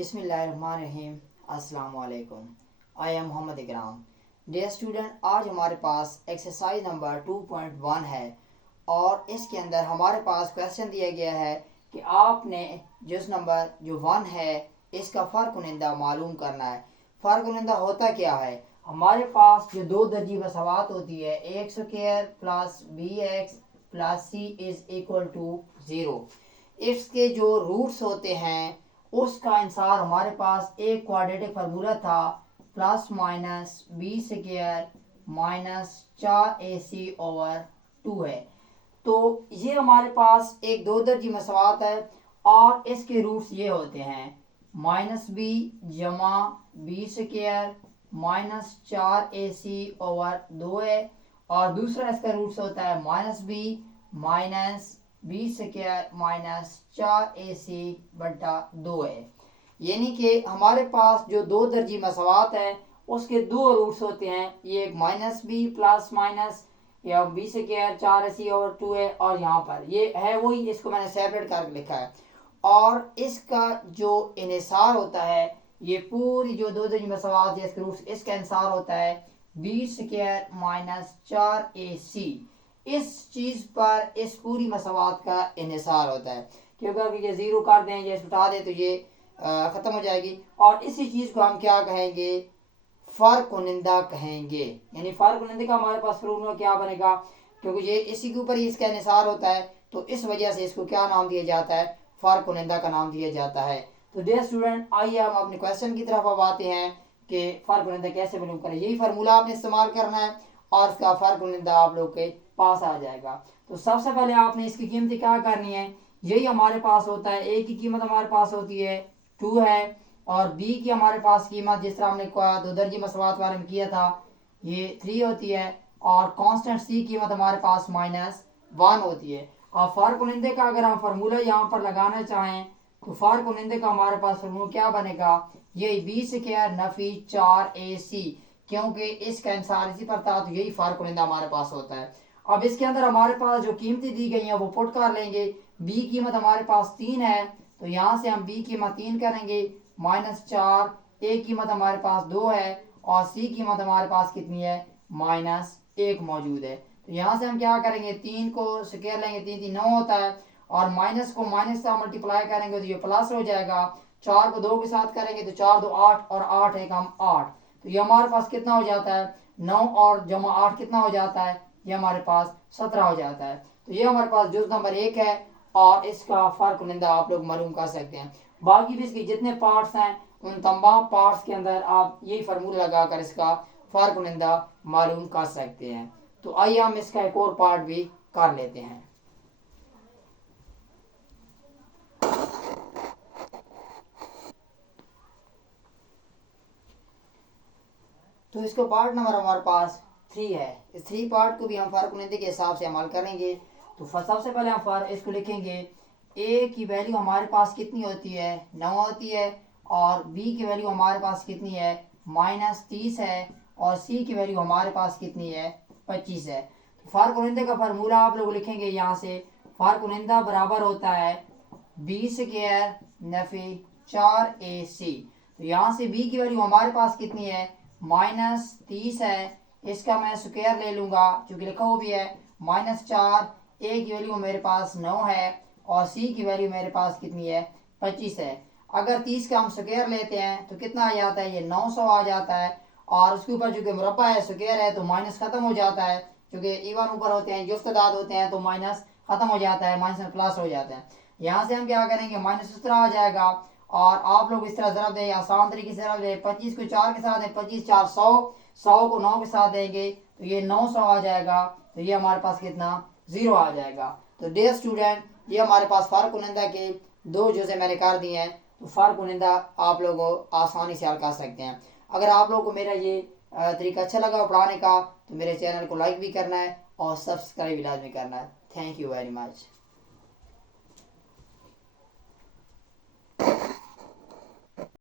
बिस्मिल्लाहिर्रहमानिर्रहीम। अस्सलाम वालेकुम। I am Mohammad Ikram. Dear student, आज हमारे पास एक्सरसाइज नंबर 2.1 है और इसके अंदर हमारे पास क्वेश्चन दिया गया है कि आपने जिस नंबर जो 1 है इसका फ़र्क कुनिंदा मालूम करना है। फ़र्क कुनिंदा होता क्या है? हमारे पास जो दो दर्जी मसावात होती है, x square plus b x plus c is equal to 0। इसके जो रूट्स होते हैं उसका आंसर हमारे पास एक क्वाड्रेटिक फार्मूला था, plus minus b square minus 4ac/2 है। तो ये हमारे पास एक दो दर्जी मसवात है और इसके रूट्स ये होते हैं, माइनस बी जमा बी स्क्वायर माइनस 4ac/2 है, और दूसरा इसका रूट्स होता है minus b minus b square minus 4ac/2 है। यानी कि हमारे पास जो दो दर्जी मसवात है उसके दो रूट्स होते हैं, ये एक माइनस बी प्लस माइनस या बी स्क्वायर 4ac/2 है, और यहाँ पर ये है वही, इसको मैंने सेपरेट करके लिखा है। और इसका जो इन्हिसार होता है, ये पूरी जो दो दर्जी मसवात है इसके रूट्स, इसका इन्हिसार होता है बी स्क्वायर माइनस 4ac। इस चीज़ पर इस पूरी मसवात का इन्हिसार होता है, क्योंकि अगर ये ज़ीरो कर दें या उठा दें तो ये ख़त्म हो जाएगी, और इसी चीज़ को हम क्या कहेंगे? फ़र्क कुनिंदा कहेंगे। यानी फ़र्क कुनिंदा का हमारे पास फॉर्मूला क्या बनेगा? क्योंकि ये इसी के ऊपर ही इसका इन्हिसार होता है, तो इस वजह से इसको क्या नाम दिया जाता है? फ़र्क कुनिंदा का नाम दिया जाता है। तो डियर स्टूडेंट, आइए हम अपने क्वेश्चन की तरफ अब आते हैं कि फ़र्क कुनिंदा कैसे मालूम करें। यही फार्मूला आपने इस्तेमाल करना है और इसका फ़र्क कुनिंदा आप लोग के पास आ जाएगा। तो सबसे पहले आपने इसकी कीमत क्या करनी है? यही हमारे पास होता है, ए की कीमत हमारे पास होती है 2 है, और बी की हमारे पास कीमत जिस तरह हमने दो दर्जी मसवात बारे में किया था ये 3 होती है, और कांस्टेंट सी कीमत हमारे पास -1 होती है। और फ़र्क कुनिंदे का अगर हम फार्मूला यहाँ पर लगाना चाहें तो फ़र्क कुनिंदे का हमारे पास फार्मूला क्या बनेगा? यही बी स्क्वायर नफ़ी 4ac, क्योंकि इसका आंसर इसी पर था, तो यही फ़र्क कुनिंदा हमारे पास होता है। अब इसके अंदर हमारे पास जो कीमतें दी गई हैं वो पुट कर लेंगे। बी कीमत हमारे पास 3 है, तो यहाँ से हम बी कीमत 3 करेंगे, -4, ए कीमत हमारे पास 2 है, और सी कीमत हमारे पास कितनी है? -1 मौजूद है। तो यहाँ से हम क्या करेंगे? 3 को स्क्वायर लेंगे, 3 3 9 होता है, और माइनस को माइनस से मल्टीप्लाई करेंगे तो ये प्लस हो जाएगा। 4 को 2 के साथ करेंगे तो 4 2 8, और 8 एक हम 8, तो ये हमारे पास कितना हो जाता है? 9 और जमा 8 कितना हो जाता है? ये हमारे पास 17 हो जाता है। तो ये हमारे पास जुज़ नंबर 1 है, और इसका फ़र्क कुनिंदा आप लोग मालूम कर सकते हैं। बाकी भी इसके जितने पार्ट्स हैं उन तमाम पार्ट्स के अंदर आप यही फार्मूला लगाकर इसका फ़र्क कुनिंदा मालूम कर सकते हैं। तो आइए हम इसका एक और पार्ट भी कर लेते हैं। तो इसका पार्ट नंबर हमारे पास 3 है। इस 3 पार्ट को भी हम फ़र्क कुनिंदे के हिसाब से अमल करेंगे। तो सबसे पहले हम फ़र्क इसको लिखेंगे। ए की वैल्यू हमारे पास कितनी होती है? 9 होती है, और बी की वैल्यू हमारे पास कितनी है? -30 है, और सी की वैल्यू हमारे पास कितनी है? 25 है। तो फ़र्क कुनिंदे का फार्मूला आप लोग लिखेंगे यहाँ से, फ़र्क कुनिंदा बराबर होता है बी स्क्वायर नफ़ी 4ac। तो यहाँ से बी की वैल्यू हमारे पास कितनी है? -30 है, इसका मैं स्क्वायर ले लूँगा चूँकि लिखा हुआ भी है, -4, ए की वैल्यू मेरे पास 9 है, और सी की वैल्यू मेरे पास कितनी है? 25 है। अगर 30 का हम स्क्वायर लेते हैं तो कितना आ जाता है? ये 900 आ जाता है, और उसके ऊपर चूँकि मुरब्बा है, स्क्वायर है, तो माइनस ख़त्म हो जाता है, क्योंकि इवन ऊपर होते हैं, जुफ्त तादाद होते हैं, तो माइनस ख़त्म हो जाता है, माइनस में प्लस हो जाता है। यहाँ से हम क्या करेंगे? माइनस इस तरह आ जाएगा, और आप लोग इस तरह ज़रा दें, आसान तरीके से ज़रा दें। 25 को 4 के साथ दें, 25 4 100, 100 को 9 के साथ देंगे तो ये 900 आ जाएगा। तो ये हमारे पास कितना? 0 आ जाएगा। तो डियर स्टूडेंट, ये हमारे पास फ़र्क कुनिंदा के दो जुज़े मैंने कर दिए हैं। तो फ़र्क कुनिंदा आप लोग आसानी से हल कर सकते हैं। अगर आप लोगों को मेरा ये तरीका अच्छा लगा पढ़ाने का तो मेरे चैनल को लाइक भी करना है और सब्सक्राइब भी लाजमी करना है। Thank you very much.